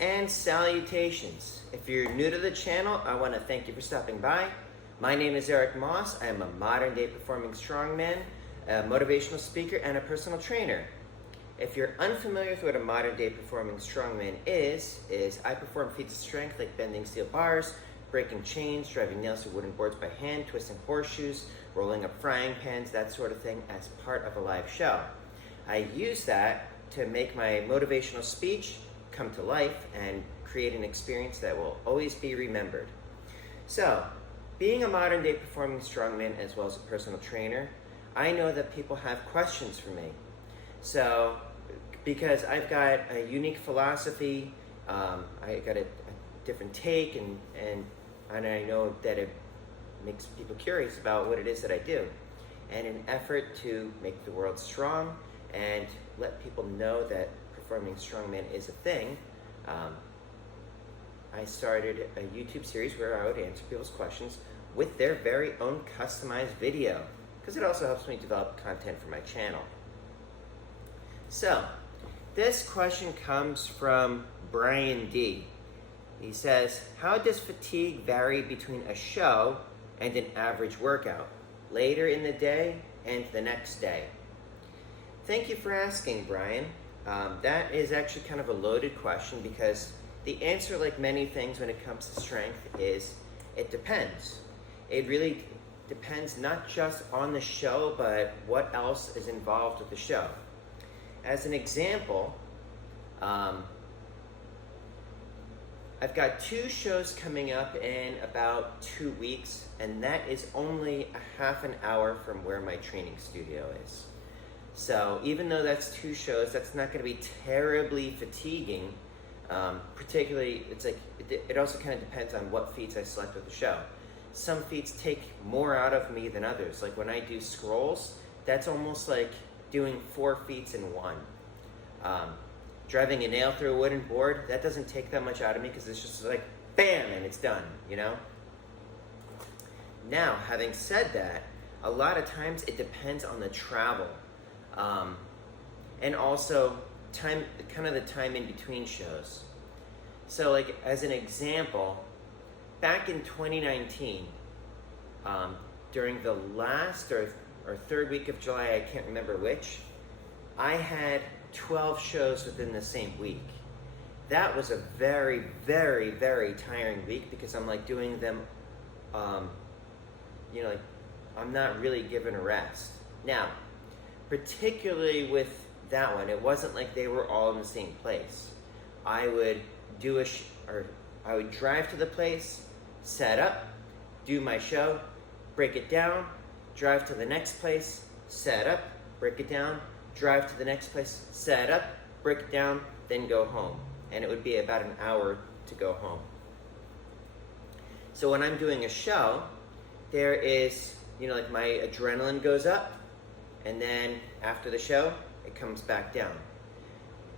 and salutations. If you're new to the channel, I want to thank you for stopping by. My name is Eric Moss. I am a modern day performing strongman, a motivational speaker, and a personal trainer. If you're unfamiliar with what a modern day performing strongman is I perform feats of strength like bending steel bars, breaking chains, driving nails through wooden boards by hand, twisting horseshoes, rolling up frying pans, that sort of thing as part of a live show. I use that to make my motivational speech come to life and create an experience that will always be remembered. So, being a modern day performing strongman as well as a personal trainer, I know that people have questions for me. So, because I've got a unique philosophy, I got a different take, and I know that it makes people curious about what it is that I do. And in an effort to make the world strong and let people know that performing strongman is a thing, I started a YouTube series where I would answer people's questions with their very own customized video, because it also helps me develop content for my channel. So, this question comes from Brian D. He says, how does fatigue vary between a show and an average workout, later in the day and the next day? Thank you for asking, Brian. That is actually kind of a loaded question, because the answer, like many things when it comes to strength, is it depends. It really depends not just on the show, but what else is involved with the show. As an example, I've got 2 shows coming up in about 2 weeks, and that is only a half an hour from where my training studio is. So even though that's 2 shows, that's not going to be terribly fatiguing. Particularly, it also kind of depends on what feats I select with the show. Some feats take more out of me than others. Like when I do scrolls, that's almost like doing 4 feats in one. Driving a nail through a wooden board, that doesn't take that much out of me, because it's just like bam and it's done, you know? Now, having said that, a lot of times it depends on the travel. And also time, kind of the time in between shows. So like as an example, back in 2019, during the last or third week of July, I can't remember which, I had 12 shows within the same week. That was a very, very, very tiring week, because I'm like doing them, like I'm not really given a rest. Now, particularly with that one, it wasn't like they were all in the same place. I would do I would drive to the place, set up, do my show, break it down, drive to the next place, set up, break it down, drive to the next place, set up, break it down, then go home. And it would be about an hour to go home. So when I'm doing a show, there is, like my adrenaline goes up, and then after the show, it comes back down.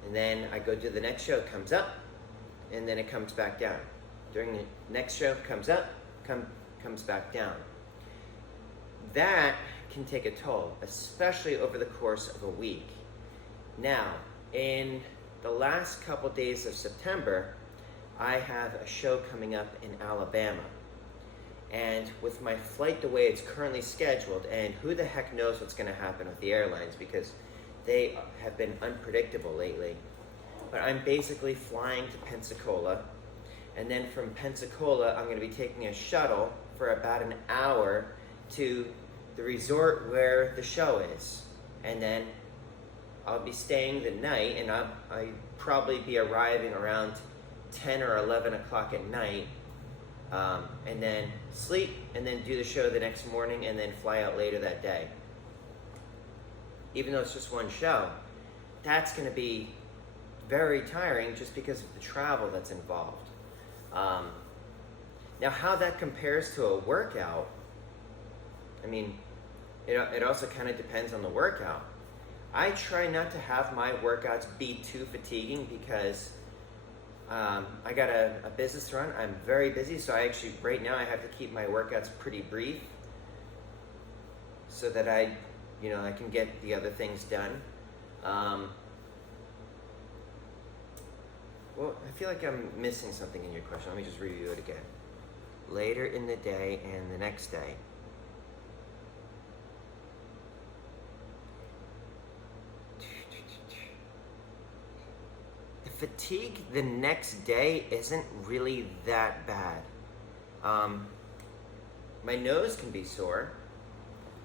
And then I go to the next show, it comes up, and then it comes back down. During the next show, it comes up, comes back down. That can take a toll, especially over the course of a week. Now, in the last couple days of September, I have a show coming up in Alabama. And with my flight the way it's currently scheduled, and who the heck knows what's going to happen with the airlines, because they have been unpredictable lately. But I'm basically flying to Pensacola, and then from Pensacola, I'm going to be taking a shuttle for about an hour to the resort where the show is. And then I'll be staying the night, and I'll probably be arriving around 10 or 11 o'clock at night, and then sleep, and then do the show the next morning, and then fly out later that day. Even though it's just one show, that's going to be very tiring just because of the travel that's involved. Now, how that compares to a workout, I mean, it also kind of depends on the workout. I try not to have my workouts be too fatiguing, because I got a business to run. I'm very busy, so right now I have to keep my workouts pretty brief, so that I can get the other things done. Well, I feel like I'm missing something in your question. Let me just review it again. Later in the day and the next day. The fatigue the next day isn't really that bad. My nose can be sore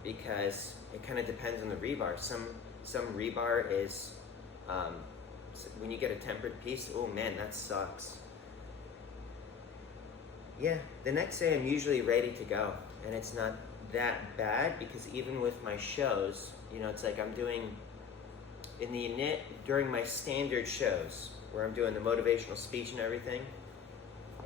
because it kind of depends on the rebar. Some rebar is, when you get a tempered piece, oh man, that sucks. Yeah, the next day I'm usually ready to go, and it's not that bad because even with my shows, you know, it's like I'm doing during my standard shows where I'm doing the motivational speech and everything,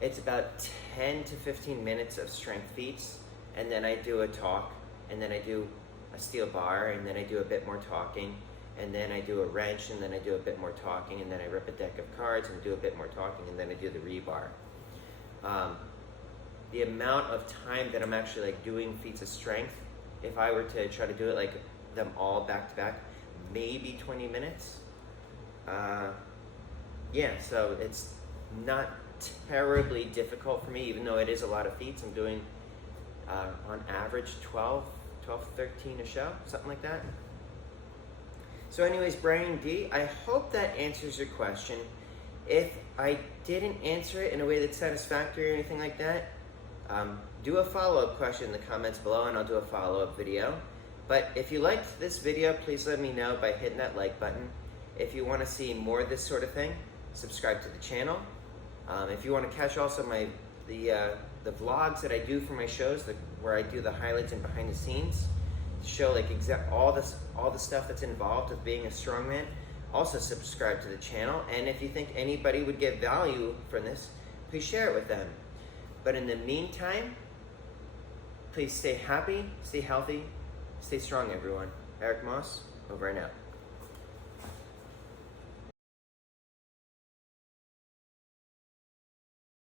it's about 10 to 15 minutes of strength feats, and then I do a talk, and then I do a steel bar, and then I do a bit more talking, and then I do a wrench, and then I do a bit more talking, and then I rip a deck of cards and do a bit more talking, and then I do the rebar. The amount of time that I'm actually like doing feats of strength, if I were to try to do it like them all back to back, maybe 20 minutes. Yeah, so it's not terribly difficult for me, even though it is a lot of feats. I'm doing on average 12, 13 a show, something like that. So anyways, Brian D, I hope that answers your question. If I didn't answer it in a way that's satisfactory or anything like that, do a follow-up question in the comments below and I'll do a follow-up video. But if you liked this video, please let me know by hitting that like button. If you want to see more of this sort of thing, subscribe to the channel. If you want to catch also the vlogs that I do for my shows, where I do the highlights and behind the scenes, to show like all the stuff that's involved with being a strongman, also subscribe to the channel. And if you think anybody would get value from this, please share it with them. But in the meantime, please stay happy, stay healthy, stay strong, everyone. Eric Moss, over and out.